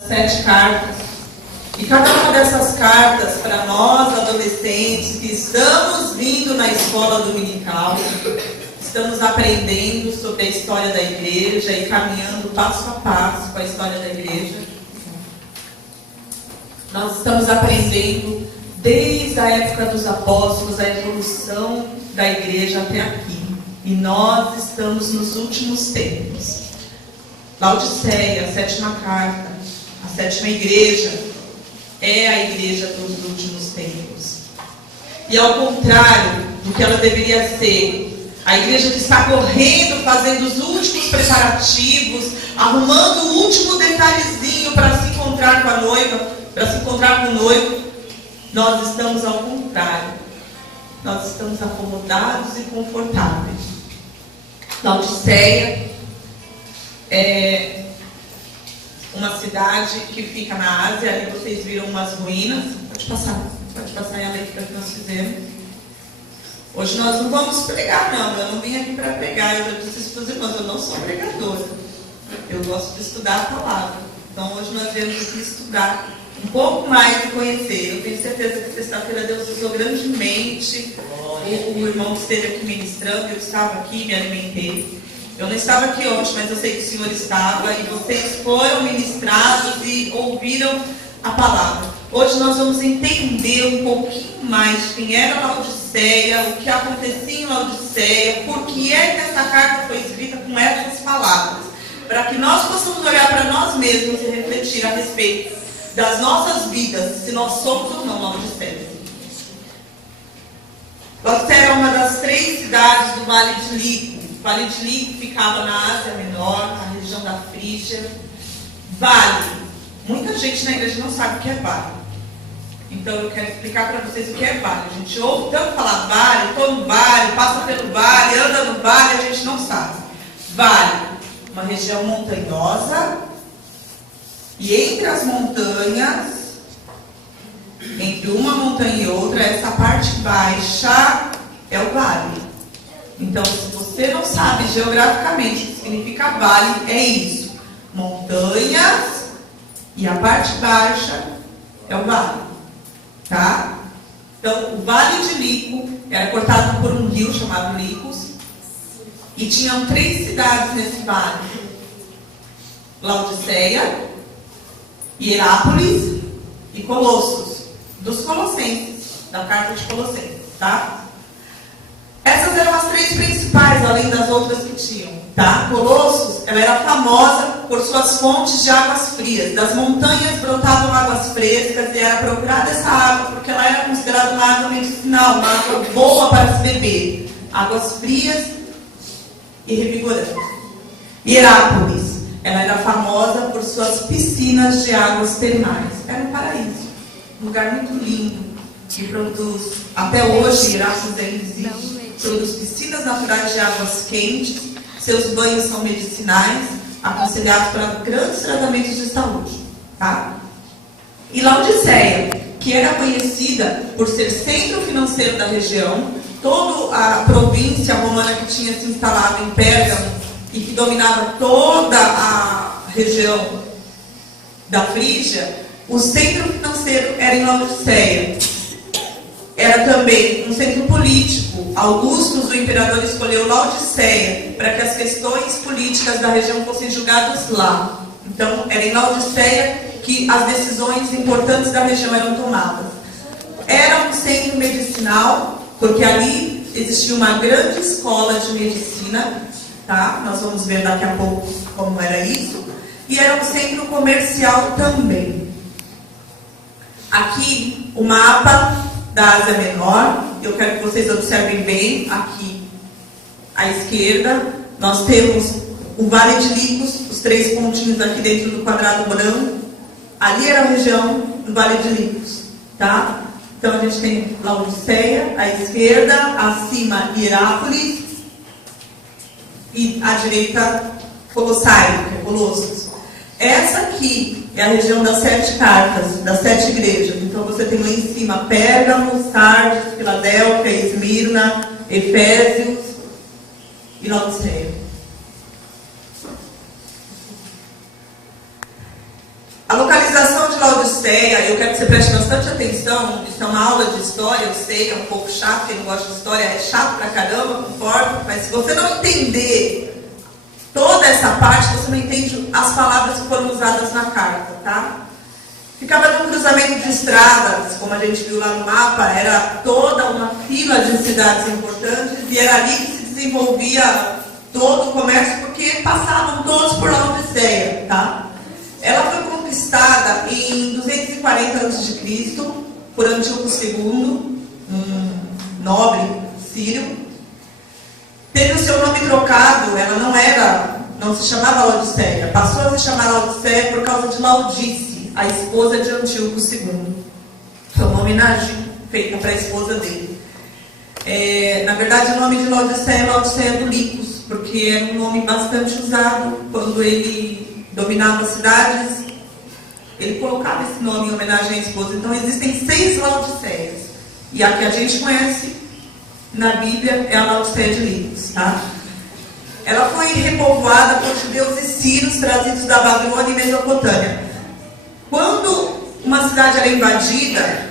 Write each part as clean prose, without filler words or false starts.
7 cartas. E cada uma dessas cartas, para nós adolescentes que estamos vindo na escola dominical, estamos aprendendo sobre a história da igreja e caminhando passo a passo com a história da igreja. Nós estamos aprendendo desde a época dos apóstolos a evolução da igreja até aqui. E nós estamos nos últimos tempos. Laodiceia, a 7ª carta, a 7ª igreja, é a igreja dos últimos tempos. E ao contrário do que ela deveria ser, a igreja que está correndo, fazendo os últimos preparativos, arrumando o último detalhezinho para se encontrar com a noiva, para se encontrar com o noivo, nós estamos ao contrário. Nós estamos acomodados e confortáveis. Laodiceia é uma cidade que fica na Ásia. Ali vocês viram umas ruínas. Pode passar ela aí para que nós fizemos. Hoje nós não vamos pregar, não. Eu não vim aqui para pregar. Eu já disse para os irmãos, eu não sou pregadora. Eu gosto de estudar a palavra. Então hoje nós viemos aqui estudar um pouco mais e conhecer. Eu tenho certeza que sexta-feira Deus usou grandemente. O irmão que esteve aqui ministrando, eu estava aqui, me alimentei. Eu não estava aqui hoje, mas eu sei que o Senhor estava, e vocês foram ministrados e ouviram a palavra. Hoje nós vamos entender um pouquinho mais de quem era Laodiceia, o que acontecia em Laodiceia, por que é que essa carta foi escrita com essas palavras, para que nós possamos olhar para nós mesmos e refletir a respeito das nossas vidas, se nós somos ou não Laodiceia. Laodiceia é uma das 3 cidades do Vale de Lico. O Vale de Lico ficava na Ásia Menor, na região da Frígia. Vale. Muita gente na igreja não sabe o que é vale. Então eu quero explicar para vocês o que é vale. A gente ouve tanto falar vale, estou no vale, passa pelo vale, anda no vale, a gente não sabe. Vale, uma região montanhosa, e entre as montanhas, entre uma montanha e outra, essa parte baixa é o vale. Então, se você não sabe geograficamente o que significa vale, é isso. Montanhas e a parte baixa é o vale. Tá? Então, o Vale de Lico era cortado por um rio chamado Licos. E tinham 3 cidades nesse vale: Laodiceia, Hierápolis e Colossos. Dos Colossenses, da carta de Colossenses, tá? Essas eram as 3 principais, além das outras que tinham, tá? Colossos, ela era famosa por suas fontes de águas frias. Das montanhas brotavam águas frescas e era procurada essa água porque ela era considerada uma água medicinal, uma água boa para se beber. Águas frias e revigorantes. Hierápolis, ela era famosa por suas piscinas de águas termais. Era um paraíso. Um lugar muito lindo, que produz, até hoje, Hierápolis ainda existe, produz piscinas naturais de águas quentes, seus banhos são medicinais, aconselhados para grandes tratamentos de saúde. Tá? E Laodiceia, que era conhecida por ser centro financeiro da região, toda a província romana que tinha se instalado em Pérgamo e que dominava toda a região da Frígia, o centro financeiro era em Laodiceia. Era também um centro político. Augustus, o imperador, escolheu Laodiceia para que as questões políticas da região fossem julgadas lá. Então, era em Laodiceia que as decisões importantes da região eram tomadas. Era um centro medicinal, porque ali existia uma grande escola de medicina, tá? Nós vamos ver daqui a pouco como era isso. E era um centro comercial também. Aqui, o mapa da Ásia Menor. Eu quero que vocês observem bem. Aqui, à esquerda, nós temos o Vale de Licos, os 3 pontinhos aqui dentro do quadrado branco. Ali era a região do Vale de Licos, tá? Então, a gente tem Laodiceia, à esquerda, acima, Hierápolis, e à direita, Colossae, que é Colossos. Essa aqui é a região das 7 cartas, das 7 igrejas. Então você tem lá em cima Pérgamo, Sardes, Filadélfia, Esmirna, Efésios e Laodiceia. A Laodiceia, eu quero que você preste bastante atenção, isso é uma aula de história, eu sei, é um pouco chato, quem não gosta de história é chato pra caramba, concordo, mas se você não entender toda essa parte, você não entende as palavras que foram usadas na carta, tá? Ficava num cruzamento de estradas, como a gente viu lá no mapa, era toda uma fila de cidades importantes e era ali que se desenvolvia todo o comércio, porque passavam todos por Laodiceia, tá? Ela foi conquistada em 240 a.C. por Antíoco II, um nobre sírio. Teve o seu nome trocado, ela não se chamava Laodiceia, passou a se chamar Laodiceia por causa de Laodice, a esposa de Antíoco II. Foi uma homenagem feita para a esposa dele. Na verdade, o nome de Laodiceia é Laodiceia do Licos, porque era um nome bastante usado quando ele dominava as cidades. Ele colocava esse nome em homenagem à esposa. Então, existem 6 Laodiceias. E a que a gente conhece na Bíblia é a Laodiceia de Licos, tá? Ela foi repovoada por judeus e sírios trazidos da Babilônia e Mesopotâmia. Quando uma cidade era invadida,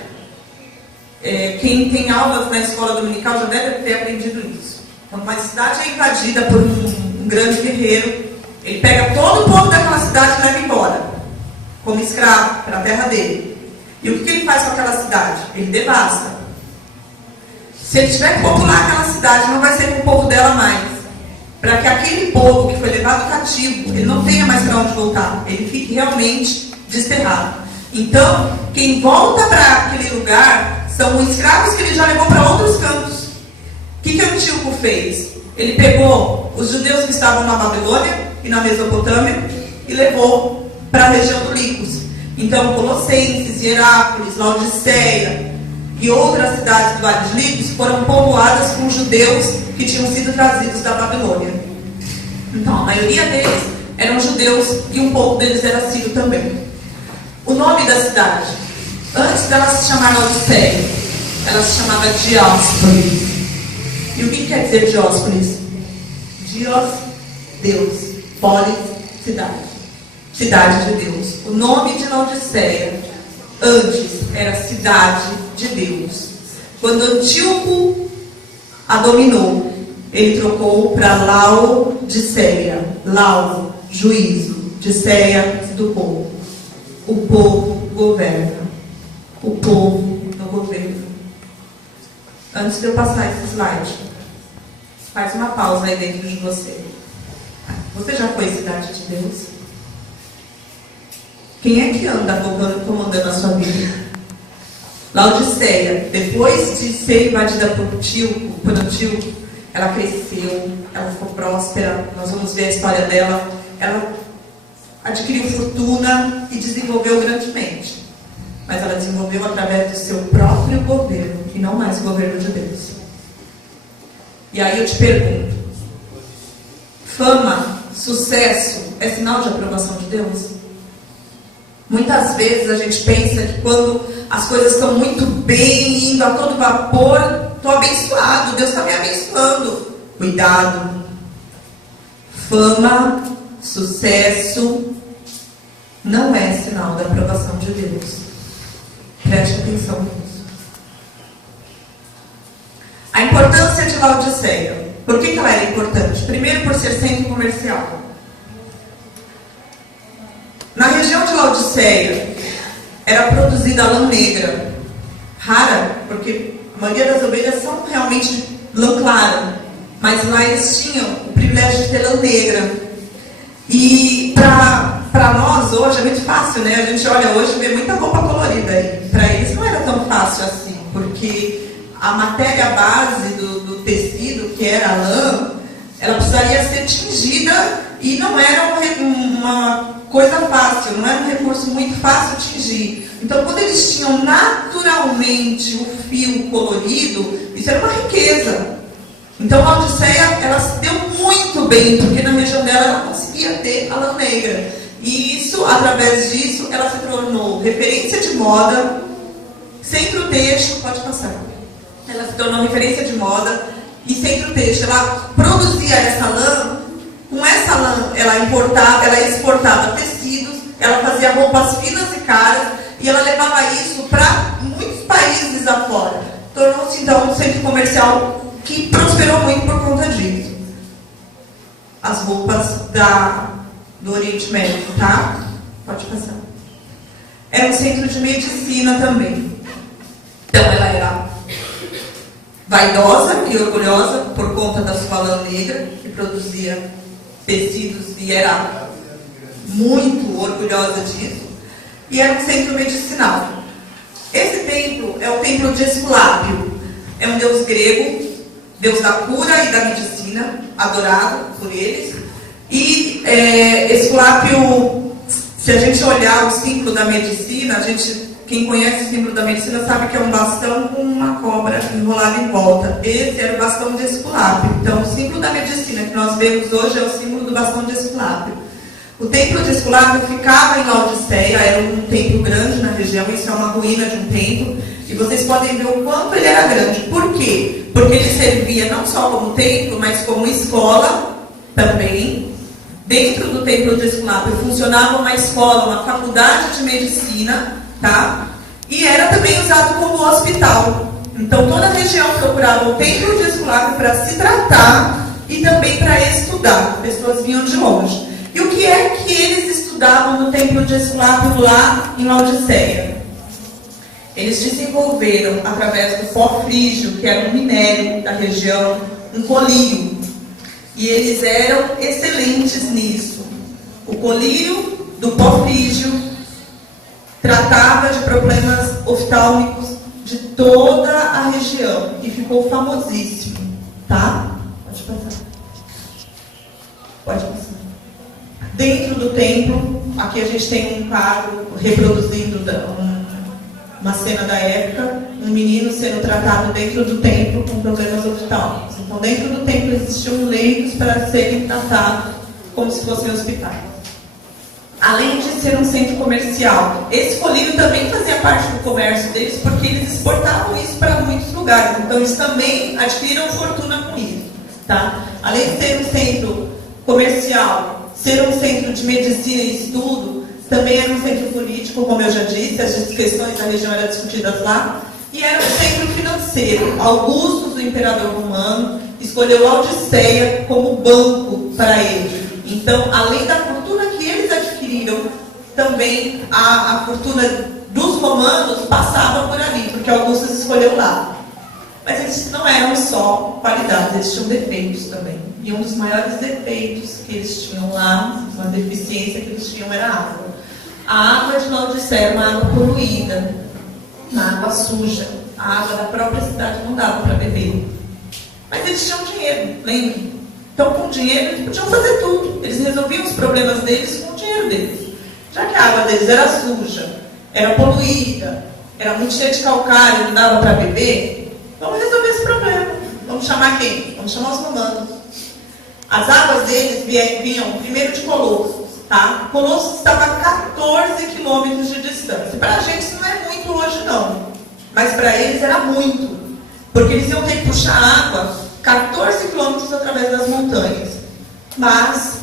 quem tem aulas na escola dominical já deve ter aprendido isso. Quando uma cidade é invadida por um grande guerreiro, ele pega todo o povo daquela cidade e leva embora, como escravo, para a terra dele. E o que ele faz com aquela cidade? Ele devasta. Se ele tiver que popular aquela cidade, não vai ser com o povo dela mais. Para que aquele povo que foi levado cativo, ele não tenha mais para onde voltar. Ele fique realmente desterrado. Então, quem volta para aquele lugar são os escravos que ele já levou para outros campos. O que Antíoco fez? Ele pegou os judeus que estavam na Babilônia e na Mesopotâmia e levou para a região do Licos. Então, Colossenses, Hierápolis, Laodiceia e outras cidades do Vale de Licos foram povoadas com judeus que tinham sido trazidos da Babilônia. Então, a maioria deles eram judeus e um pouco deles era sírio também. O nome da cidade, antes dela se chamar Laodiceia, ela se chamava Dióspolis. E o que quer dizer Dióspolis? Dios, Deus. Polis, cidade. Cidade de Deus. O nome de Laodiceia antes era cidade de Deus. Quando Antíoco a dominou, ele trocou para Laodiceia. Lau, juízo. Diceia, do povo. O povo governa. O povo não governa. Antes de eu passar esse slide, faz uma pausa aí dentro de você. Você já foi cidade de Deus? Quem é que anda comandando a sua vida? Laodiceia, depois de ser invadida por Antíoco, ela cresceu, ela ficou próspera. Nós vamos ver a história dela. Ela adquiriu fortuna e desenvolveu grandemente. Mas ela desenvolveu através do seu próprio governo, e não mais o governo de Deus. E aí eu te pergunto, fama, sucesso, é sinal de aprovação de Deus? Muitas vezes a gente pensa que quando as coisas estão muito bem, indo a todo vapor, estou abençoado, Deus está me abençoando. Cuidado. Fama, sucesso, não é sinal da aprovação de Deus. Preste atenção nisso. A importância de Laodiceia. Por que ela era importante? Primeiro, por ser centro comercial. Na região de Laodiceia era produzida lã negra. Rara, porque a maioria das ovelhas são realmente de lã clara. Mas lá eles tinham o privilégio de ter lã negra. E para nós hoje é muito fácil, né? A gente olha hoje e vê muita roupa colorida aí. Para eles não era tão fácil assim, porque a matéria base do tecido, que era a lã, ela precisaria ser tingida e não era uma coisa fácil, não era um recurso muito fácil de tingir. Então, quando eles tinham naturalmente o fio colorido, isso era uma riqueza. Então, a Laodiceia, ela se deu muito bem, porque na região dela ela conseguia ter a lã negra. E isso, através disso, ela se tornou referência de moda, centro têxtil, pode passar. Ela se tornou referência de moda e centro têxtil. Ela produzia essa lã, com essa lã ela importava, ela exportava tecidos, ela fazia roupas finas e caras, E ela levava isso para muitos países afora. Tornou-se, então, um centro comercial que prosperou muito por conta disso. As roupas do Oriente Médio, tá? Pode passar. Era um centro de medicina também. Então, ela era vaidosa e orgulhosa por conta da sua lã negra, que produzia tecidos e era muito orgulhosa disso. E era um centro medicinal. Esse templo é o templo de Esculápio. É um deus grego, deus da cura e da medicina, adorado por eles. E Esculápio, se a gente olhar o símbolo da medicina, quem conhece o símbolo da medicina sabe que é um bastão com uma cobra enrolada em volta. Esse era o bastão de Esculápio. Então, o símbolo da medicina que nós vemos hoje é o símbolo do bastão de Esculápio. O templo de Esculápio ficava em Laodiceia, era um templo grande na região, isso é uma ruína de um templo, e vocês podem ver o quanto ele era grande. Por quê? Porque ele servia não só como templo, mas como escola também. Dentro do templo de Esculápio funcionava uma escola, uma faculdade de medicina, tá? E era também usado como hospital. Então toda a região procurava o templo de Esculápio para se tratar e também para estudar. Pessoas vinham de longe. E o que é que eles estudavam no templo de Esculápio lá em Laodiceia? Eles desenvolveram, através do pó frígio, que era um minério da região, um colírio. E eles eram excelentes nisso. O colírio do pó frígio tratava de problemas oftálmicos de toda a região e ficou famosíssimo, tá? Pode passar. Pode passar. Dentro do templo, aqui a gente tem um quadro reproduzindo uma cena da época, um menino sendo tratado dentro do templo com problemas oftálmicos. Então, dentro do templo existiam leitos para serem tratados como se fossem hospitais. Além de ser um centro comercial, esse colírio também fazia parte do comércio deles, porque eles exportavam isso para muitos lugares. Então, eles também adquiriram fortuna com isso, tá? Além de ser um centro comercial, ser um centro de medicina e estudo, também era um centro político, como eu já disse, as questões da região eram discutidas lá, e era um centro financeiro. Augustus, o imperador romano, escolheu Laodiceia como banco para ele. Então, além da fortuna que eles adquiriram, também a fortuna dos romanos passava por ali, porque Augustus escolheu lá. Mas eles não eram só qualidades, eles tinham defeitos também. E um dos maiores defeitos que eles tinham lá, uma deficiência que eles tinham, era a água. A água de Laodiceia era uma água poluída, uma água suja. A água da própria cidade não dava para beber. Mas eles tinham dinheiro, lembra? Então, com dinheiro, eles podiam fazer tudo. Eles resolviam os problemas deles com o dinheiro deles. Já que a água deles era suja, era poluída, era muito cheia de calcário, não dava para beber, vamos resolver esse problema. Vamos chamar quem? Vamos chamar os romanos. As águas deles vinham primeiro de Colossos, tá? Colossos estava a 14 quilômetros de distância. Para a gente isso não é muito hoje, não. Mas para eles era muito. Porque eles iam ter que puxar água 14 quilômetros através das montanhas. Mas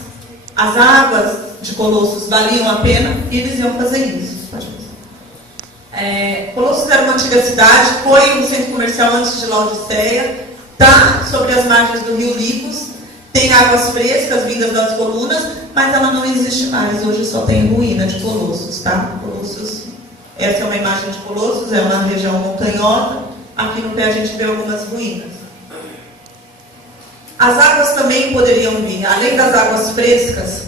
as águas de Colossos valiam a pena e eles iam fazer isso. Pode passar. Colossos era uma antiga cidade, foi um centro comercial antes de Laodiceia. Está sobre as margens do rio Licos. Tem águas frescas vindas das colunas, mas ela não existe mais. Hoje só tem ruína de Colossos, tá? Colossos, essa é uma imagem de Colossos, é uma região montanhosa. Aqui no pé a gente vê algumas ruínas. As águas também poderiam vir, além das águas frescas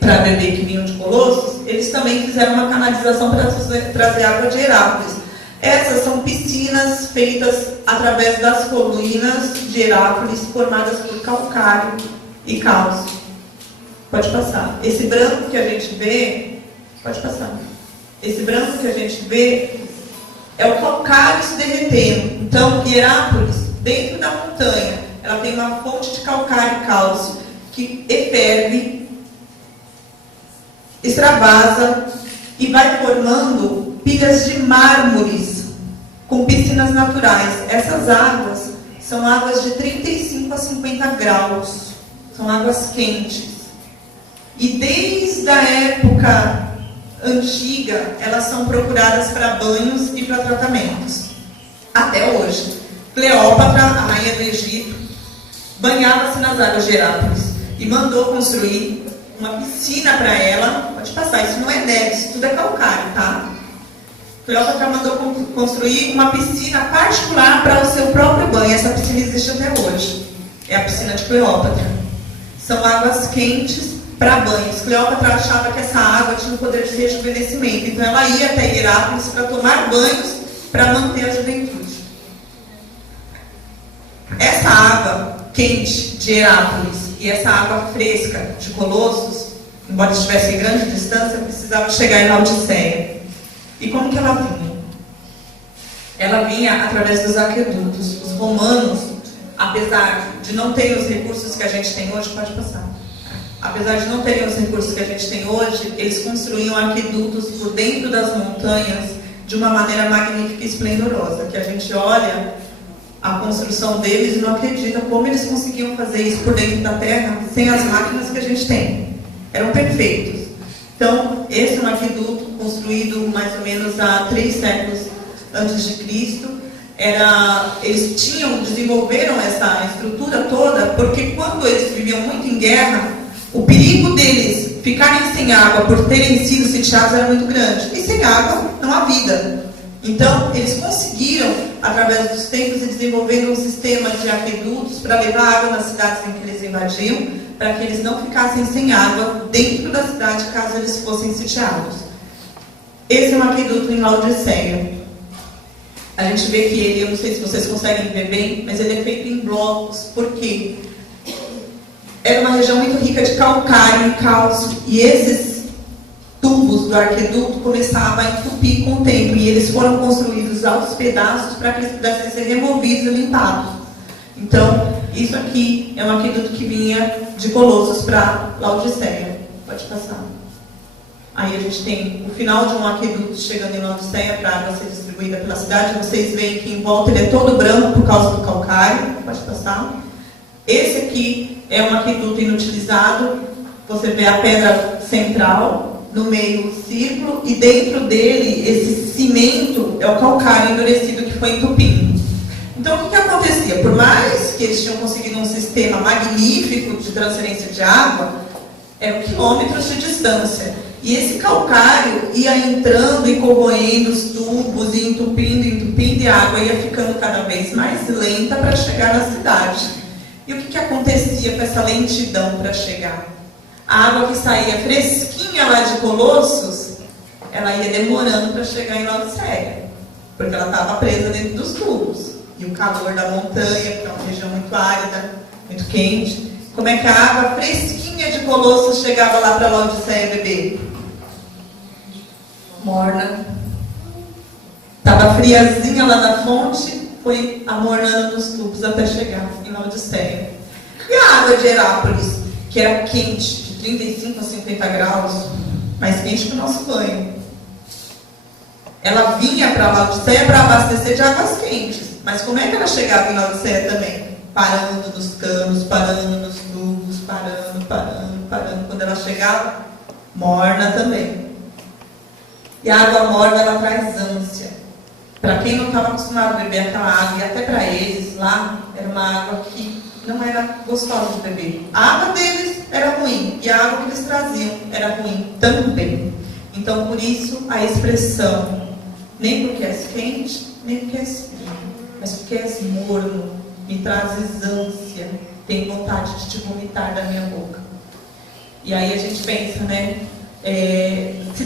para beber que vinham de Colossos, eles também fizeram uma canalização para trazer água de Herápolis. Essas são piscinas feitas através das colinas de Herápolis, formadas por calcário e cálcio. Pode passar. Esse branco que a gente vê, pode passar. Esse branco que a gente vê é o calcário se derretendo. Então, Herápolis, dentro da montanha, ela tem uma fonte de calcário e cálcio que eferve, extravasa e vai formando pilhas de mármores com piscinas naturais. Essas águas são águas de 35 a 50 graus. São águas quentes. E desde a época antiga, elas são procuradas para banhos e para tratamentos. Até hoje. Cleópatra, a rainha do Egito, banhava-se nas águas de Herápolis e mandou construir uma piscina para ela. Pode passar, isso não é neve, isso tudo é calcário, tá? Cleópatra mandou construir uma piscina particular para o seu próprio banho. Essa piscina existe até hoje. É a piscina de Cleópatra. São águas quentes para banhos. Cleópatra achava que essa água tinha um poder de rejuvenescimento. Então ela ia até Herápolis para tomar banhos para manter a juventude. Essa água quente de Herápolis e essa água fresca de Colossos, embora estivesse em grande distância, precisava chegar em Laodiceia. E como que ela vinha? Ela vinha através dos aquedutos. Os romanos, apesar de não terem os recursos que a gente tem hoje, pode passar. Apesar de não terem os recursos que a gente tem hoje, eles construíam aquedutos por dentro das montanhas de uma maneira magnífica e esplendorosa, que a gente olha a construção deles e não acredita como eles conseguiam fazer isso por dentro da terra sem as máquinas que a gente tem. Eram perfeitos. Então, esse é um aqueduto construído mais ou menos há 3 séculos antes de Cristo. Eles desenvolveram essa estrutura toda porque quando eles viviam muito em guerra, o perigo deles ficarem sem água por terem sido sitiados era muito grande. E sem água não há vida. Então, eles conseguiram, através dos tempos, desenvolver um sistema de aquedutos para levar água nas cidades em que eles invadiam, para que eles não ficassem sem água dentro da cidade caso eles fossem sitiados. Esse é um aqueduto em Laodiceia. A gente vê que ele, eu não sei se vocês conseguem ver bem, mas ele é feito em blocos. Por quê? Era uma região muito rica de calcário e cálcio, e esses tubos do aqueduto começavam a entupir com o tempo, e eles foram construídos aos pedaços para que eles pudessem ser removidos e limpados. Então, isso aqui é um aqueduto que vinha de Colossos para Laodiceia. Pode passar. Aí a gente tem o final de um aqueduto chegando em Laodiceia para a água ser distribuída pela cidade. Vocês veem que em volta ele é todo branco por causa do calcário. Pode passar. Esse aqui é um aqueduto inutilizado. Você vê a pedra central, no meio o círculo, e dentro dele, esse cimento é o calcário endurecido que foi entupindo. Então, o que acontecia? Por mais que eles tinham conseguido um sistema magnífico de transferência de água, eram quilômetros de distância. E esse calcário ia entrando e corroendo os tubos, e entupindo, e a água ia ficando cada vez mais lenta para chegar na cidade. E o que acontecia com essa lentidão para chegar? A água que saía fresquinha lá de Colossos, ela ia demorando para chegar em Laodiceia, porque ela estava presa dentro dos tubos. E o calor da montanha, porque é uma região muito árida, muito quente. Como é que a água fresquinha de Colossos chegava lá para Laodiceia beber? Morna. Estava friazinha lá na fonte, foi amornando nos tubos até chegar em Laodiceia. E a água de Herápolis, que era quente, de 35 a 50 graus, mais quente que o nosso banho. Ela vinha para Laodiceia para abastecer de águas quentes. Mas como é que ela chegava em Laodiceia também? Parando nos canos, parando nos tubos, parando. Quando ela chegava, morna também. E a água morna, ela traz ânsia. Para quem não estava acostumado a beber aquela água, e até para eles lá, era uma água que não era gostosa de beber. A água deles era ruim, e a água que eles traziam era ruim também. Então, por isso, a expressão, nem porque és quente, nem porque és frio, mas porque és morno, me trazes ânsia, tenho vontade de te vomitar da minha boca. E aí a gente pensa, né? Se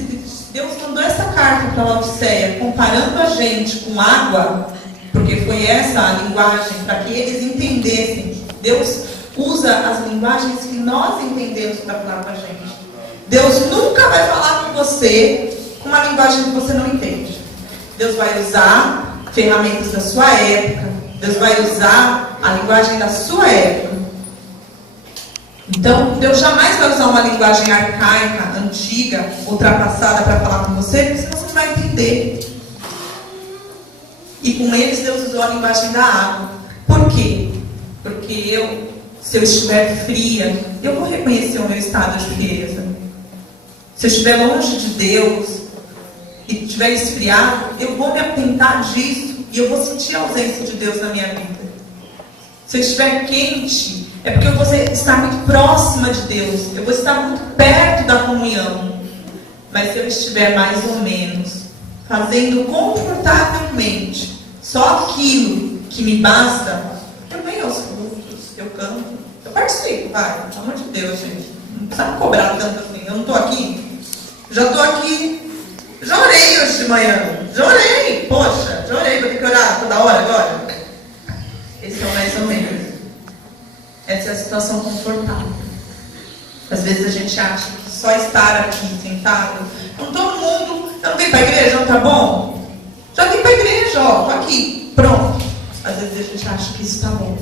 Deus mandou essa carta para Laodiceia, comparando a gente com água, porque foi essa a linguagem, para que eles entendessem. Deus usa as linguagens que nós entendemos para falar com a gente. Deus nunca vai falar com você com uma linguagem que você não entende. Deus vai usar ferramentas da sua época. Deus vai usar a linguagem da sua época. Então, Deus jamais vai usar uma linguagem arcaica, antiga, ultrapassada para falar com você, porque senão você não vai entender. E com eles, Deus usou a linguagem da água. Por quê? Porque se eu estiver fria, eu vou reconhecer o meu estado de frieza. Se eu estiver longe de Deus, e estiver esfriado, eu vou me atentar disso e eu vou sentir a ausência de Deus na minha vida. Se eu estiver quente, é porque eu vou estar muito próxima de Deus, eu vou estar muito perto da comunhão. Mas se eu estiver mais ou menos, fazendo confortavelmente só aquilo que me basta, eu venho aos cultos, eu canto, eu participo, vai, pelo amor de Deus, gente. Não precisa me cobrar tanto assim, eu não estou aqui. Já estou aqui, já orei hoje de manhã, já orei, poxa, já orei, vou ter que orar toda hora agora. Esse é o mais ou menos. Essa é a situação confortável. Às vezes a gente acha que só estar aqui sentado, não todo mundo, eu não vim para a igreja, não tá bom? Já vim para a igreja, ó, tô aqui, pronto. Às vezes a gente acha que isso tá bom.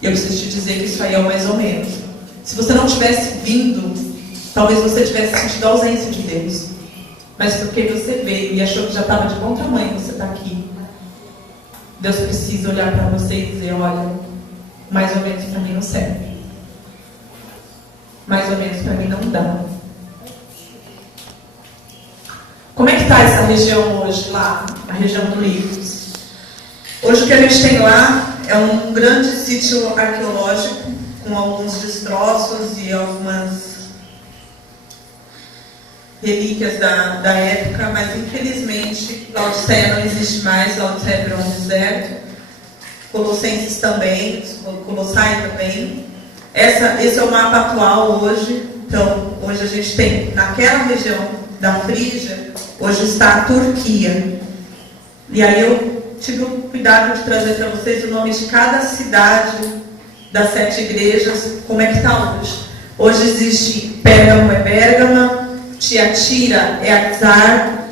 E eu preciso te dizer que isso aí é o mais ou menos. Se você não tivesse vindo, talvez você tivesse sentido a ausência de Deus. Mas porque você veio e achou que já estava de bom tamanho, você está aqui. Deus precisa olhar para você e dizer, olha, mais ou menos para mim não serve. Mais ou menos para mim não dá. Como é que está essa região hoje lá, a região do Livros? Hoje o que a gente tem lá é um grande sítio arqueológico com alguns destroços e algumas relíquias da época, mas infelizmente Laodiceia não existe mais, Laodiceia virou um deserto, Colossenses também, Colossai também. Esse é o mapa atual hoje. Então, hoje a gente tem, naquela região da Frígia, hoje está a Turquia. E aí eu tive o cuidado de trazer para vocês o nome de cada cidade das 7 igrejas, como é que está hoje. Hoje existe Pérgamo é Bérgama, Tiatira é Atzar,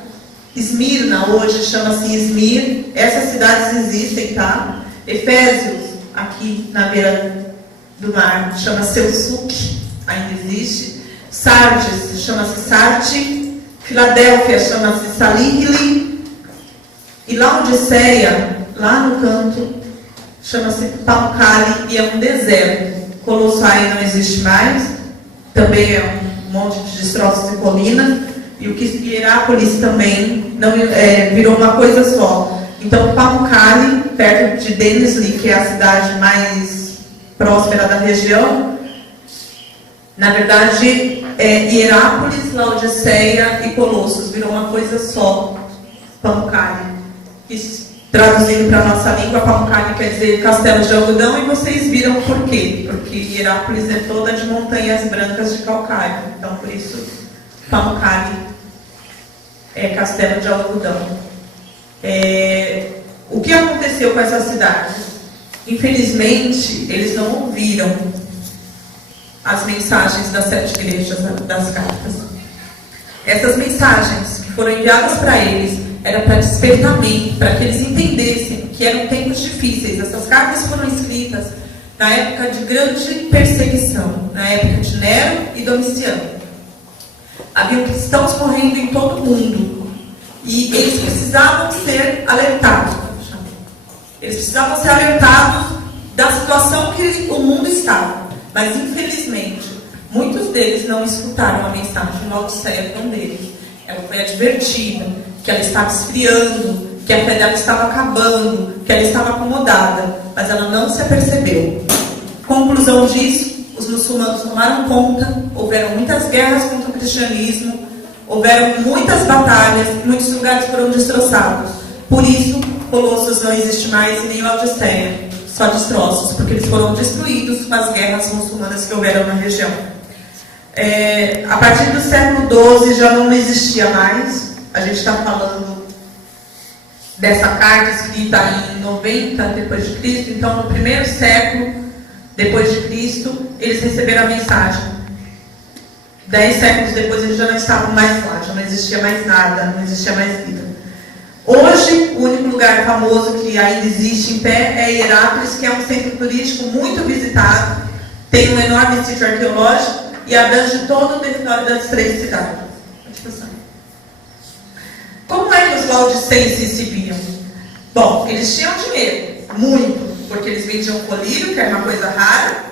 Esmirna hoje chama-se Izmir. Essas cidades existem, tá? Efésios, aqui na beira do mar, chama-se Selçuk, ainda existe. Sardes chama-se Sarti, Filadélfia chama-se Salihli, e Laodiceia, lá no canto, chama-se Pamukkale e é um deserto. Colossai não existe mais, também é um monte de destroços e colinas, e o que Hierápolis também não, virou uma coisa só. Então, Pamukkale, perto de Denizli, que é a cidade mais próspera da região, na verdade, Hierápolis, Laodiceia e Colossos virou uma coisa só, Pamukkale. Traduzindo para a nossa língua, Pamukkale quer dizer castelo de algodão, e vocês viram por quê? Porque Hierápolis é toda de montanhas brancas de calcário. Então, por isso, Pamukkale é castelo de algodão. O que aconteceu com essa cidade? Infelizmente, eles não ouviram as mensagens das 7 igrejas, das cartas. Essas mensagens que foram enviadas para eles era para despertamento, para que eles entendessem que eram tempos difíceis. Essas cartas foram escritas na época de grande perseguição, na época de Nero e Domiciano. Havia cristãos morrendo em todo o mundo e eles precisavam ser alertados. Eles precisavam ser alertados da situação que o mundo estava. Mas, infelizmente, muitos deles não escutaram a mensagem de Laodiceia com deles. Ela foi advertida que ela estava esfriando, que a fé dela estava acabando, que ela estava acomodada, mas ela não se apercebeu. Conclusão disso, os muçulmanos tomaram conta, houveram muitas guerras contra o cristianismo, houveram muitas batalhas, muitos lugares foram destroçados. Por isso, Colossos não existe mais e nem Laodiceia, só destroços, porque eles foram destruídos com as guerras muçulmanas que houveram na região. A partir do século XII já não existia mais. A gente está falando dessa carta escrita em 90 depois de Cristo. Então, no primeiro século depois de Cristo, eles receberam a mensagem. 10 séculos depois, eles já não estavam mais lá, já não existia mais nada, não existia mais vida. Hoje, o único lugar famoso que ainda existe em pé é Hierápolis, que é um centro turístico muito visitado, tem um enorme sítio arqueológico e abrange todo o território das 3 cidades. Como é que os laodicenses se viam? Bom, eles tinham dinheiro, muito, porque eles vendiam colírio, que era uma coisa rara,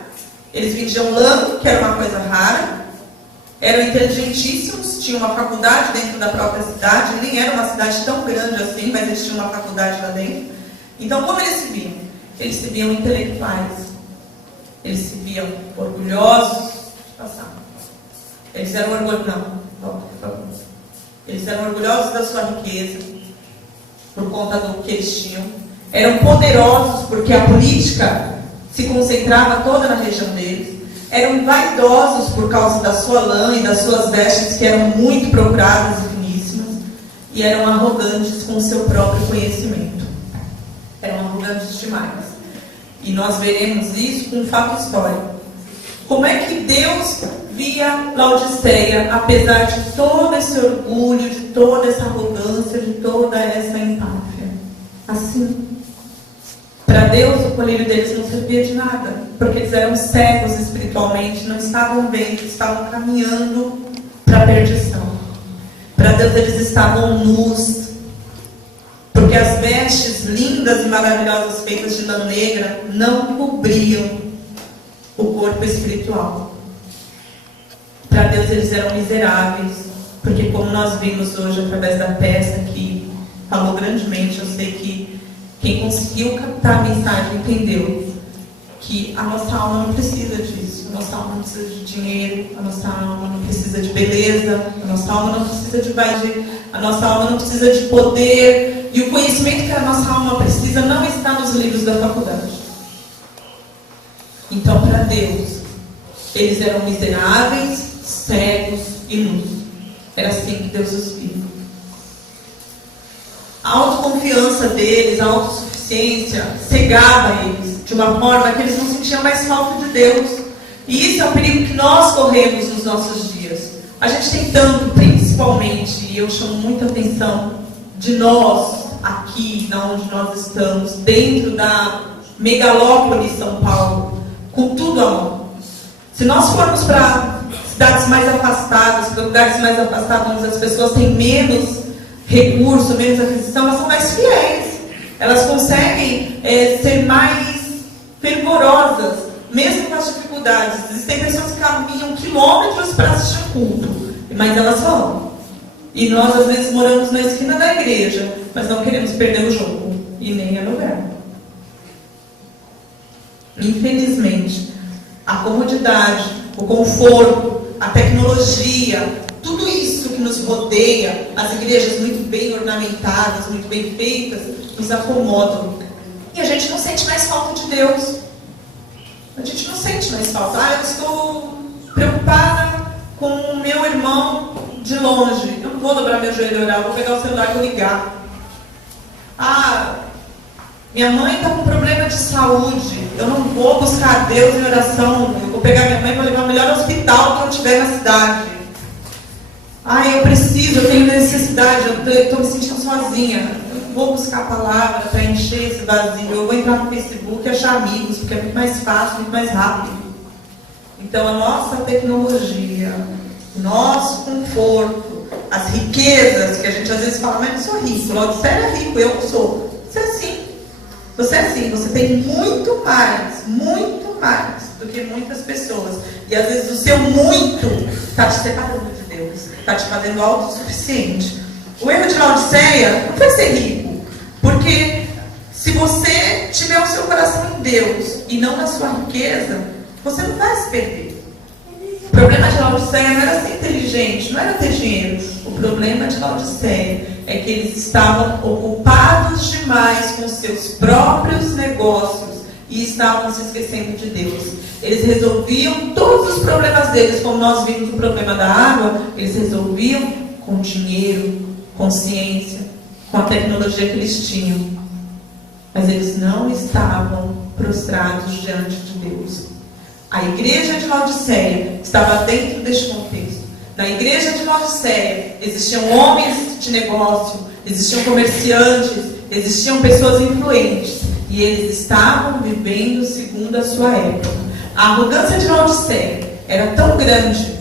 eles vendiam lã, que era uma coisa rara, eram inteligentíssimos, tinham uma faculdade dentro da própria cidade, nem era uma cidade tão grande assim, mas eles tinham uma faculdade lá dentro. Então, como eles se viam? Eles se viam intelectuais, eles se viam orgulhosos de passar. Eles eram orgulhosos, por favor. Eles eram orgulhosos da sua riqueza, por conta do que eles tinham. Eram poderosos, porque a política se concentrava toda na região deles. Eram vaidosos por causa da sua lã e das suas vestes, que eram muito procuradas e finíssimas. E eram arrogantes com o seu próprio conhecimento. Eram arrogantes demais. E nós veremos isso com um fato histórico. Como é que Deus via Laodiceia, apesar de todo esse orgulho, de toda essa arrogância, de toda essa empáfia? Assim. Para Deus, o colírio deles não servia de nada, porque eles eram cegos espiritualmente, não estavam vendo, estavam caminhando para a perdição. Para Deus, eles estavam nus, porque as vestes lindas e maravilhosas feitas de lã negra não cobriam o corpo espiritual. Para Deus, eles eram miseráveis, porque como nós vimos hoje através da peça que falou grandemente, eu sei que quem conseguiu captar a mensagem entendeu que a nossa alma não precisa disso. A nossa alma não precisa de dinheiro, a nossa alma não precisa de beleza, a nossa alma não precisa de vaidade, a nossa alma não precisa de poder. E o conhecimento que a nossa alma precisa não está nos livros da faculdade. Então, para Deus, eles eram miseráveis, cegos e nus. Era assim que Deus os via. A autoconfiança deles, a autossuficiência, cegava eles de uma forma que eles não sentiam mais falta de Deus. E isso é um perigo que nós corremos nos nossos dias. A gente tem tanto, principalmente, e eu chamo muita atenção de nós, aqui, onde nós estamos, dentro da megalópole São Paulo, com tudo à mão. Se nós formos para cidades mais afastadas, para lugares mais afastados, onde as pessoas têm menos recurso, menos aquisição, elas são mais fiéis. Elas conseguem ser mais fervorosas, mesmo com as dificuldades. Existem pessoas que caminham quilômetros para assistir um culto, mas elas vão. E nós, às vezes, moramos na esquina da igreja, mas não queremos perder o jogo, e nem a novela. Infelizmente, a comodidade, o conforto, a tecnologia, tudo isso que nos rodeia, as igrejas muito bem ornamentadas, muito bem feitas, nos acomodam. E a gente não sente mais falta de Deus. A gente não sente mais falta. Eu estou preocupada com o meu irmão de longe. Eu não vou dobrar meu joelho e orar, eu vou pegar o celular e vou ligar. Minha mãe está com problema de saúde. Eu não vou buscar Deus em oração. Eu vou pegar minha mãe e vou levar o melhor hospital que eu tiver na cidade. Eu preciso, eu tenho necessidade, eu estou me sentindo sozinha. Eu vou buscar a palavra para encher esse vazio. Eu vou entrar no Facebook e achar amigos, porque é muito mais fácil, muito mais rápido. Então, a nossa tecnologia, nosso conforto, as riquezas, que a gente às vezes fala, mas eu sou rico, Laodiceia é rico, eu não sou. Você é sim. Você é sim, você tem muito mais do que muitas pessoas. E às vezes o seu muito está te separando de Deus, está te fazendo autossuficiente. O erro de Laodiceia não foi ser rico, porque se você tiver o seu coração em Deus e não na sua riqueza, você não vai se perder. O problema de Laodiceia não era ser inteligente, não era ter dinheiro. O problema de Laodiceia é que eles estavam ocupados demais com seus próprios negócios e estavam se esquecendo de Deus. Eles resolviam todos os problemas deles, como nós vimos o problema da água, eles resolviam com dinheiro, com ciência, com a tecnologia que eles tinham. Mas eles não estavam prostrados diante de Deus. A igreja de Laodiceia estava dentro deste contexto. Na igreja de Laodiceia existiam homens de negócio, existiam comerciantes, existiam pessoas influentes. E eles estavam vivendo segundo a sua época. A arrogância de Laodiceia era tão grande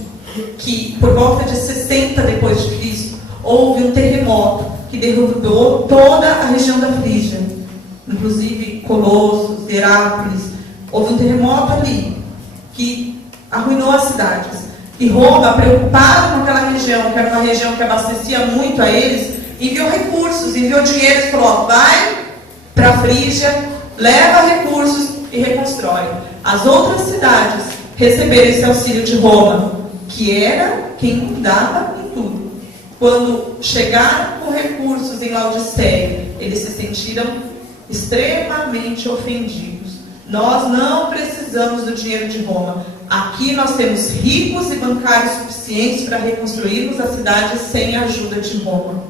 que, por volta de 60 depois de Cristo, houve um terremoto que derrubou toda a região da Frígia, inclusive Colossos, Herápolis. Houve um terremoto ali que arruinou as cidades. E Roma, preocupado com aquela região, que era uma região que abastecia muito a eles, enviou recursos, enviou dinheiro e falou: vai para a Frígia, leva recursos e reconstrói. As outras cidades receberam esse auxílio de Roma, que era quem mandava em tudo. Quando chegaram com recursos em Laodiceia, eles se sentiram extremamente ofendidos. Nós não precisamos do dinheiro de Roma. Aqui nós temos ricos e bancários suficientes para reconstruirmos a cidade sem a ajuda de Roma.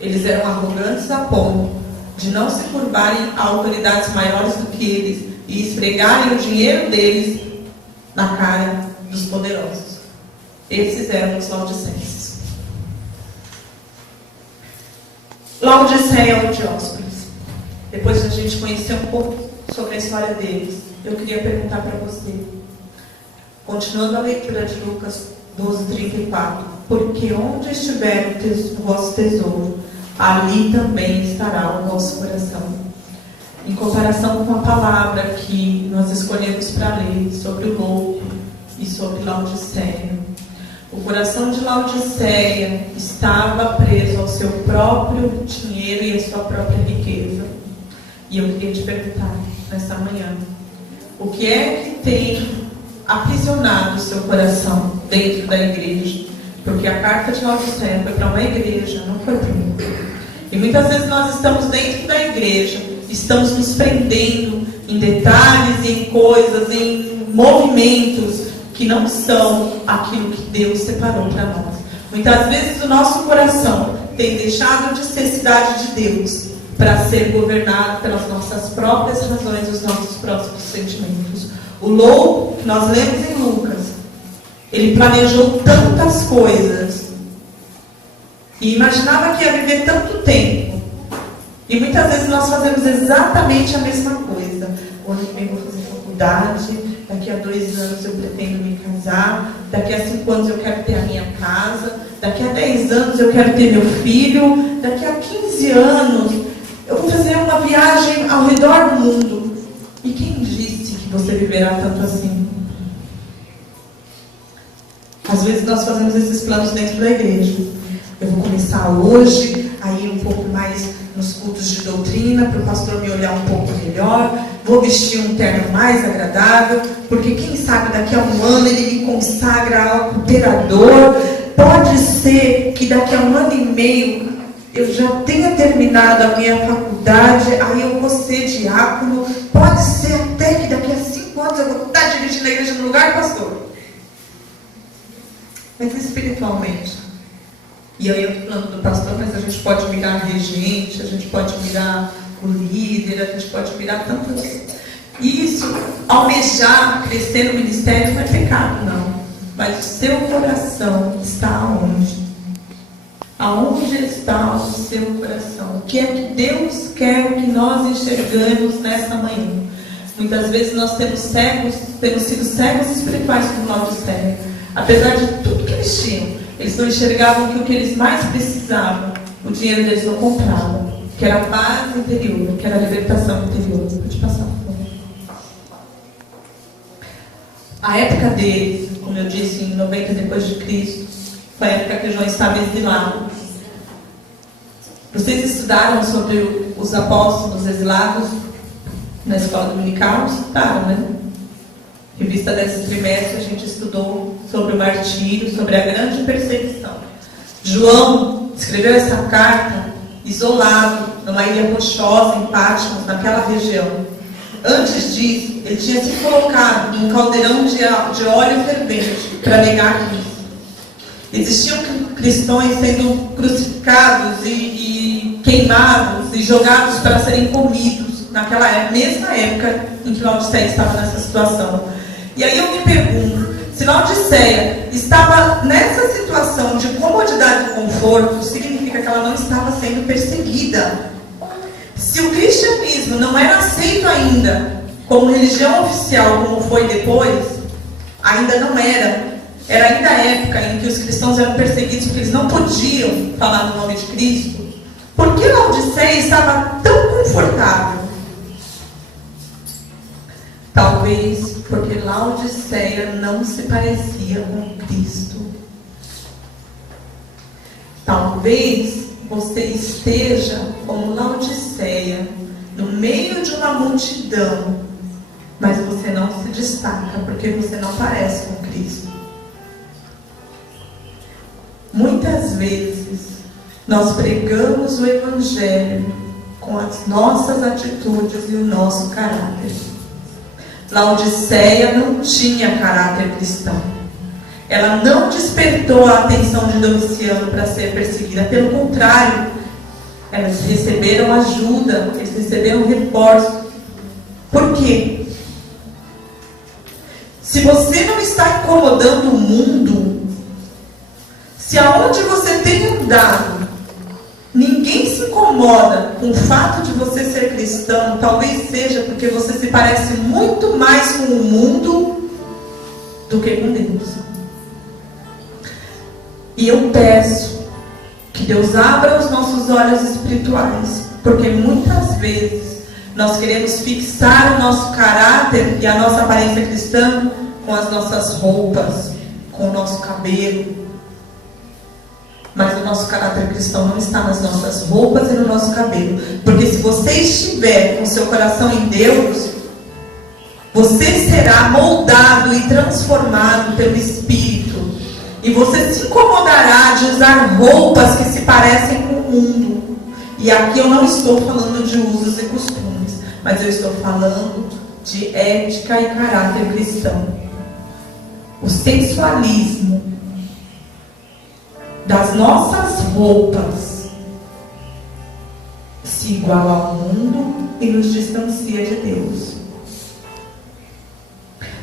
Eles eram arrogantes a ponto de não se curvarem a autoridades maiores do que eles e esfregarem o dinheiro deles na cara dos poderosos. Esses eram os laodicenses. Laodiceia ou Dióspolis. Depois de a gente conhecer um pouco sobre a história deles, eu queria perguntar para você, continuando a leitura de Lucas 12:34, porque onde estiver o vosso tesouro, ali também estará o vosso coração. Em comparação com a palavra que nós escolhemos para ler sobre o louco e sobre Laodiceia, o coração de Laodiceia estava preso ao seu próprio dinheiro e à sua própria riqueza. E eu queria te perguntar nessa manhã, o que é que tem aprisionado o seu coração dentro da igreja? Porque a carta de Laodiceia foi para uma igreja, não foi para mim. E muitas vezes nós estamos dentro da igreja, estamos nos prendendo em detalhes, em coisas, em movimentos que não são aquilo que Deus separou para nós. Muitas vezes o nosso coração tem deixado de ser cidade de Deus para ser governado pelas nossas próprias razões, os nossos próprios sentimentos. O louco, que nós lemos em Lucas, ele planejou tantas coisas e imaginava que ia viver tanto tempo. E muitas vezes nós fazemos exatamente a mesma coisa. O ano que vem eu vou fazer faculdade, daqui a 2 anos eu pretendo me casar, daqui a 5 anos eu quero ter a minha casa, daqui a 10 anos eu quero ter meu filho, daqui a 15 anos eu vou fazer uma viagem ao redor do mundo. E quem disse que você viverá tanto assim? Às vezes nós fazemos esses planos dentro da igreja. Eu vou começar hoje, aí um pouco mais nos cultos de doutrina, para o pastor me olhar um pouco melhor. Vou vestir um terno mais agradável, porque quem sabe daqui a 1 ano ele me consagra ao cooperador. Pode ser que daqui a 1 ano e meio eu já tenha terminado a minha faculdade, aí eu vou ser diácono. Pode ser até que daqui a 5 anos eu vou estar dirigindo a igreja no lugar, pastor. Mas espiritualmente. E aí eu estou falando do pastor, mas a gente pode mirar regente, a gente pode mirar o líder, a gente pode mirar tantas. Isso, almejar, crescer no ministério não é pecado, não. Mas o seu coração está aonde? Aonde está o seu coração? O que é que Deus quer que nós enxergamos nessa manhã? Muitas vezes nós temos sido cegos espirituais como Laodiceia. Apesar de tudo que eles tinham, eles não enxergavam que o que eles mais precisavam, o dinheiro deles não comprava, que era a paz interior, que era a libertação interior. Pode passar, por favor. A época deles, como eu disse, em 90 depois de Cristo, foi a época que João estava exilado. Vocês estudaram sobre os apóstolos exilados na escola dominical? Estudaram, né? Revista desse trimestre a gente estudou sobre o martírio, sobre a grande perseguição. João escreveu essa carta isolado, numa ilha rochosa em Patmos, naquela região. Antes disso, ele tinha se colocado num caldeirão de óleo fervente para negar Cristo. Existiam cristãos sendo crucificados e queimados e jogados para serem comidos naquela mesma época em que Laodiceia estava nessa situação. E aí eu me pergunto, se Laodiceia estava nessa situação de comodidade e conforto, significa que ela não estava sendo perseguida. Se o cristianismo não era aceito ainda como religião oficial, como foi depois, ainda não era. Era ainda a época em que os cristãos eram perseguidos porque eles não podiam falar no nome de Cristo. Por que Laodiceia estava tão confortável? Talvez Porque Laodiceia não se parecia com Cristo. Talvez você esteja como Laodiceia, no meio de uma multidão, mas você não se destaca, porque você não parece com Cristo. Muitas vezes, nós pregamos o Evangelho com as nossas atitudes e o nosso caráter. Laodiceia não tinha caráter cristão. Ela não despertou a atenção de Domiciano para ser perseguida. Pelo contrário, elas receberam ajuda, eles receberam reforço. Por quê? Se você não está incomodando o mundo, se aonde você tem andado, ninguém se incomoda com o fato de você ser cristão, talvez seja porque você se parece muito mais com o mundo do que com Deus. E eu peço que Deus abra os nossos olhos espirituais, porque muitas vezes nós queremos fixar o nosso caráter e a nossa aparência cristã com as nossas roupas, com o nosso cabelo. Mas o nosso caráter cristão não está nas nossas roupas e no nosso cabelo. Porque se você estiver com seu coração em Deus, você será moldado e transformado pelo Espírito. E você se incomodará de usar roupas que se parecem com o mundo. E aqui eu não estou falando de usos e costumes, mas eu estou falando de ética e caráter cristão. O sensualismo das nossas roupas se iguala ao mundo e nos distancia de Deus.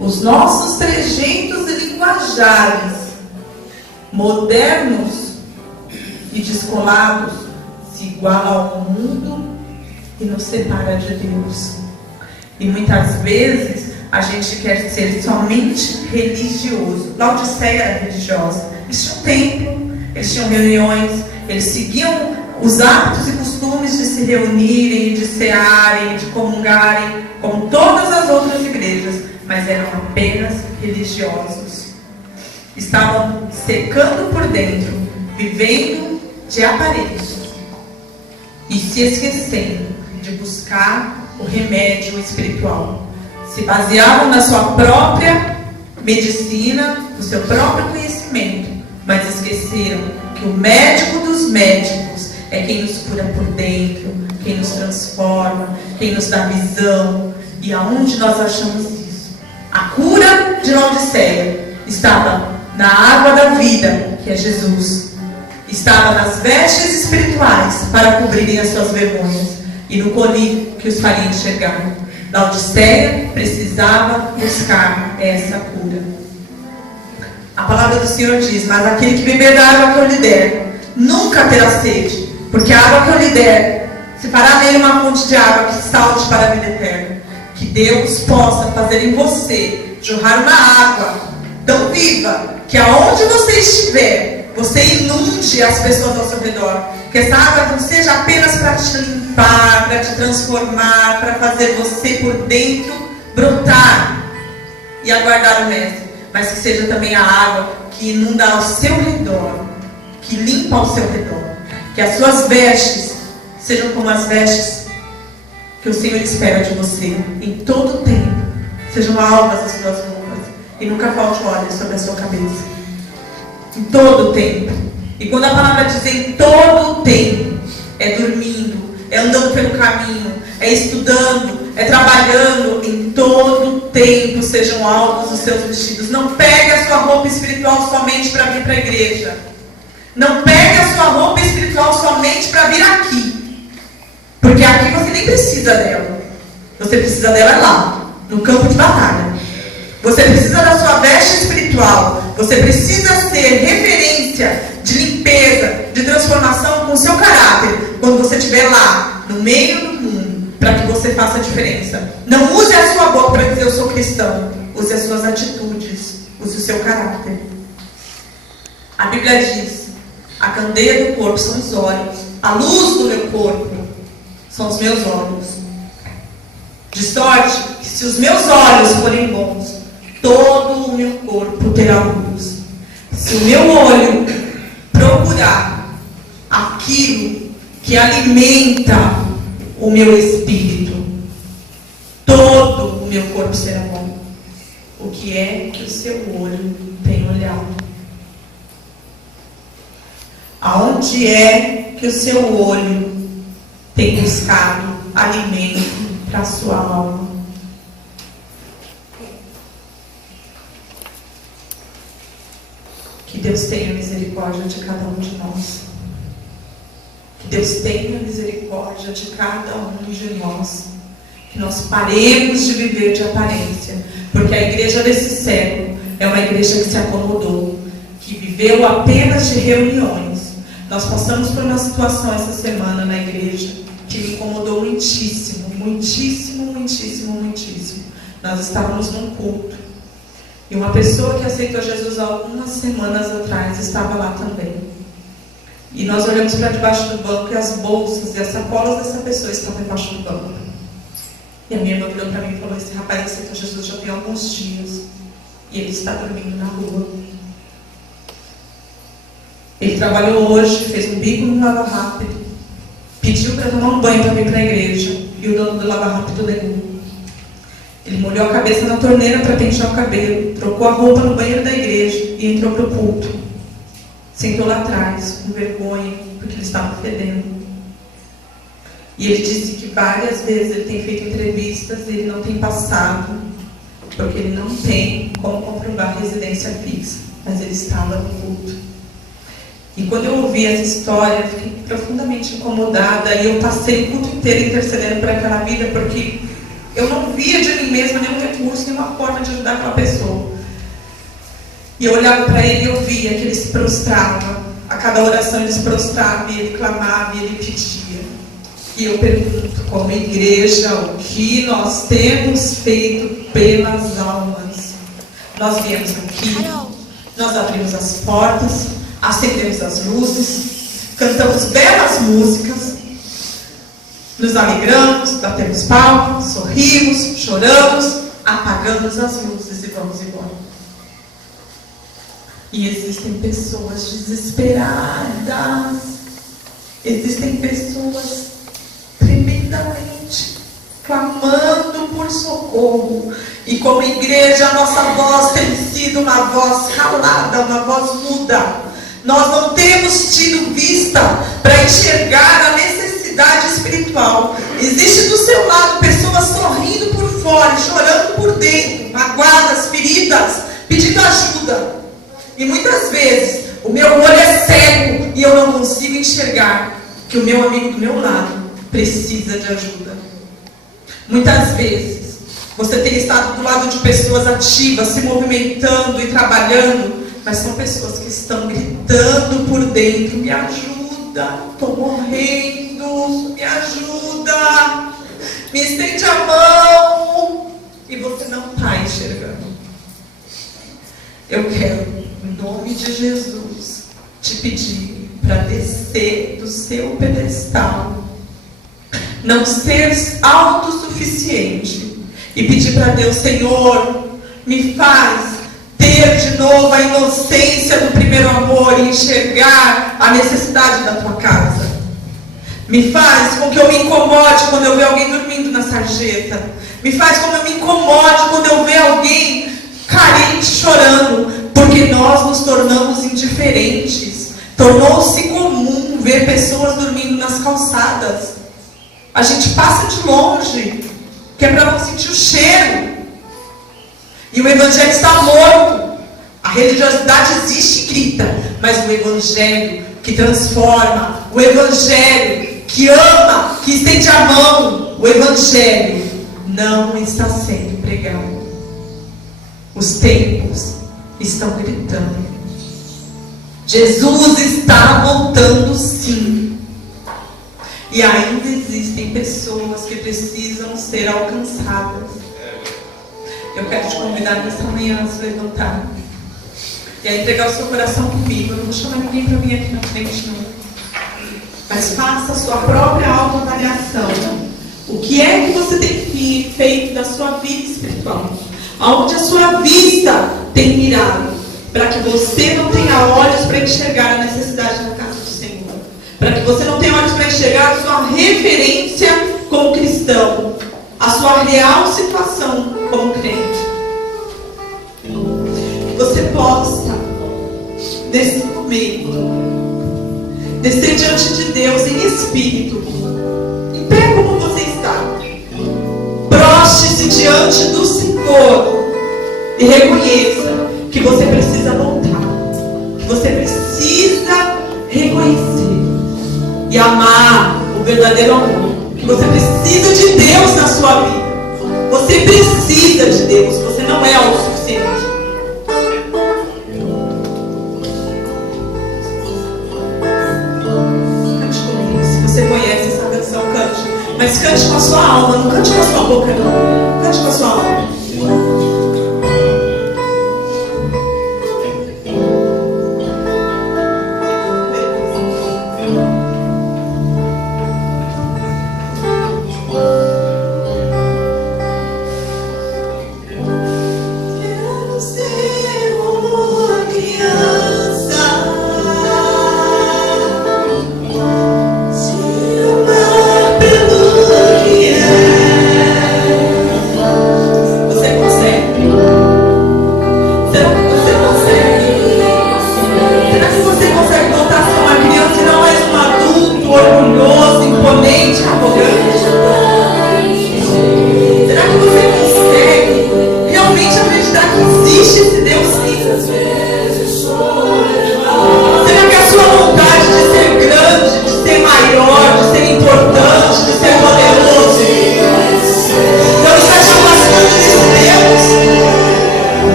Os nossos trejeitos e linguajares modernos e descolados se igualam ao mundo e nos separa de Deus. E muitas vezes a gente quer ser somente religioso. Laodiceia era religiosa. Eles tinham templo, eles tinham reuniões, eles seguiam os hábitos e costumes de se reunirem, de cearem, de comungarem, como todas as outras igrejas, mas eram apenas religiosos. Estavam secando por dentro, vivendo de aparências e se esquecendo de buscar o remédio espiritual. Se baseavam na sua própria medicina, no seu próprio conhecimento, mas esqueceram que o médico dos médicos é quem nos cura por dentro, quem nos transforma, quem nos dá visão. E aonde nós achamos isso? A cura de Laodiceia estava na água da vida, que é Jesus. Estava nas vestes espirituais para cobrirem as suas vergonhas e no colírio que os faria enxergar. Laodiceia precisava buscar essa cura. A palavra do Senhor diz: mas aquele que beber da água que eu lhe der nunca terá sede, porque a água que eu lhe der se fará nele uma fonte de água que salte para a vida eterna. Que Deus possa fazer em você jorrar uma água tão viva que aonde você estiver, você inunde as pessoas ao seu redor. Que essa água não seja apenas para te limpar, para te transformar, para fazer você por dentro brotar e aguardar o mestre, mas que seja também a água que inunda ao seu redor, que limpa ao seu redor. Que as suas vestes sejam como as vestes que o Senhor espera de você em todo o tempo. Sejam alvas as suas roupas e nunca falte óleo sobre a sua cabeça. Em todo o tempo. E quando a palavra diz em todo o tempo, é dormindo, é andando pelo caminho, é estudando, é trabalhando. Em todo o tempo sejam alvos os seus vestidos. Não pegue a sua roupa espiritual somente para vir para a igreja. Não pegue a sua roupa espiritual somente para vir aqui. Porque aqui você nem precisa dela. Você precisa dela lá, no campo de batalha. Você precisa da sua veste espiritual. Você precisa ser referência de limpeza, de transformação com o seu caráter, quando você estiver lá, no meio do mundo, para que você faça a diferença. Não use a sua boca para dizer eu sou cristão. Use as suas atitudes. Use o seu caráter. A Bíblia diz: a candeia do corpo são os olhos. A luz do meu corpo são os meus olhos. De sorte que se os meus olhos forem bons, todo o meu corpo terá luz. Se o meu olho procurar aquilo que alimenta o meu espírito, todo o meu corpo será bom. O que é que o seu olho tem olhado? Aonde é que o seu olho tem buscado alimento para a sua alma? Que Deus tenha misericórdia de cada um de nós. Que Deus tenha misericórdia de cada um de nós. Que nós paremos de viver de aparência. Porque a igreja desse século é uma igreja que se acomodou, que viveu apenas de reuniões. Nós passamos por uma situação essa semana na igreja que me incomodou muitíssimo, muitíssimo, muitíssimo, muitíssimo. Nós estávamos num culto e uma pessoa que aceitou Jesus há algumas semanas atrás estava lá também. E nós olhamos para debaixo do banco e as bolsas e as sacolas dessa pessoa estavam debaixo do banco. E a minha irmã virou para mim e falou: esse rapaz aceitou Jesus já tem alguns dias e ele está dormindo na rua. Ele trabalhou hoje, fez um bico no Lava Rápido, pediu para tomar um banho para vir para a igreja e o dono do Lava Rápido negou. Ele molhou a cabeça na torneira para pentear o cabelo, trocou a roupa no banheiro da igreja e entrou para o culto. Sentou lá atrás, com vergonha, porque ele estava fedendo. E ele disse que várias vezes ele tem feito entrevistas e ele não tem passado, porque ele não tem como comprovar residência fixa, mas ele estava no culto. E quando eu ouvi essa história, eu fiquei profundamente incomodada e eu passei o culto inteiro intercedendo por aquela vida, porque eu não via de mim mesma nenhum recurso, nenhuma forma de ajudar aquela pessoa. E eu olhava para ele e eu via que ele se prostrava. A cada oração ele se prostrava e ele clamava e ele pedia. E eu pergunto, como igreja, o que nós temos feito pelas almas? Nós viemos aqui, nós abrimos as portas, acendemos as luzes, cantamos belas músicas, nos alegramos, batemos palmas, sorrimos, choramos, apagamos as luzes e vamos embora. E existem pessoas desesperadas, existem pessoas tremendamente clamando por socorro. E como igreja, a nossa voz tem sido uma voz calada, uma voz muda. Nós não temos tido vista para enxergar a necessidade espiritual. Existe do seu lado pessoas sorrindo por fora e chorando por dentro, magoadas, feridas, pedindo ajuda. E muitas vezes o meu olho é cego e eu não consigo enxergar que o meu amigo do meu lado precisa de ajuda. Muitas vezes você tem estado do lado de pessoas ativas, se movimentando e trabalhando, mas são pessoas que estão gritando por dentro: me ajuda, estou morrendo, me ajuda, me estende a mão. E você não está enxergando. Eu quero, em nome de Jesus, te pedir para descer do seu pedestal, não ser autossuficiente e pedir para Deus: Senhor, me faz ter de novo a inocência do primeiro amor e enxergar a necessidade da tua casa. Me faz com que eu me incomode quando eu ver alguém dormindo na sarjeta. Me faz com que eu me incomode quando eu ver alguém carente chorando, porque nós nos tornamos indiferentes. Tornou-se comum ver pessoas dormindo nas calçadas. A gente passa de longe, que é para não sentir o cheiro. E o evangelho está morto. A religiosidade existe escrita, mas o evangelho que transforma, o evangelho que ama, que estende a mão, o evangelho não está sendo pregado. Os tempos estão gritando. Jesus está voltando, sim. E ainda existem pessoas que precisam ser alcançadas. Eu quero te convidar nessa manhã a se levantar e a entregar o seu coração comigo. Eu não vou chamar ninguém para vir aqui na frente, não. Mas faça a sua própria autoavaliação. O que é que você tem feito da sua vida espiritual? Aonde a sua vista tem mirado? Para que você não tenha olhos para enxergar a necessidade da casa do Senhor. Para que você não tenha olhos para enxergar a sua referência como cristão. A sua real situação como crente. Que você possa, nesse momento, descer diante de Deus em espírito. Em pé como você está. Proste-se diante do Senhor. E reconheça que você precisa voltar. Que você precisa reconhecer. E amar o verdadeiro amor. Que você precisa de Deus na sua vida. Você precisa de Deus. Você não é autossuficiente. Você conhece essa canção, cante. Mas cante com a sua alma, não cante com a sua boca, não. Cante com a sua alma.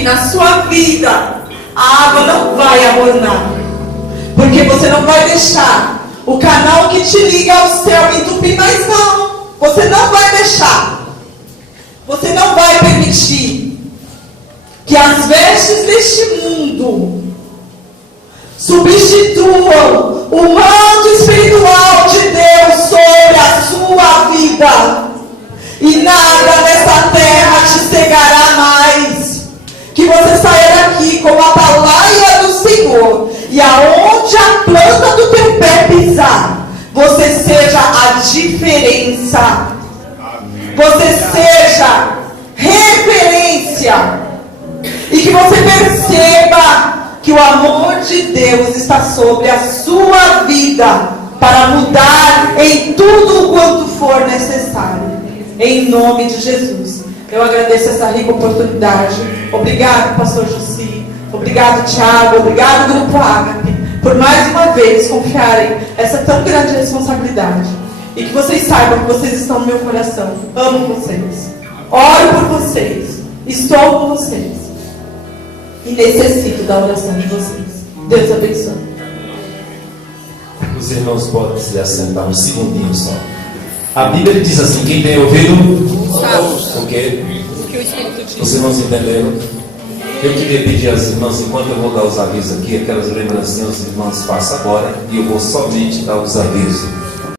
que na sua vida a água não vai amornar. Porque você não vai deixar o canal que te liga ao céu entupir mais não. Você não vai deixar. Você não vai permitir que as vestes deste mundo substituam o manto espiritual de Deus sobre a sua vida. E nada nessa terra te cegará mais. Que você saia daqui com a atalaia do Senhor. E aonde a planta do teu pé pisar, você seja a diferença. Você seja referência. E que você perceba que o amor de Deus está sobre a sua vida para mudar em tudo quanto for necessário. Em nome de Jesus. Eu agradeço essa rica oportunidade. Obrigado, pastor Jussi. Obrigado, Tiago. Obrigado, Grupo Ágape, por mais uma vez confiarem essa tão grande responsabilidade. E que vocês saibam que vocês estão no meu coração. Amo vocês. Oro por vocês. Estou com vocês. E necessito da oração de vocês. Deus abençoe. Os irmãos podem se assentar um segundinho só. A Bíblia diz assim: quem tem ouvido, porque os irmãos entenderam. Eu queria pedir às irmãs, enquanto eu vou dar os avisos aqui, aquelas lembrancinhas, os irmãos façam agora, e eu vou somente dar os avisos.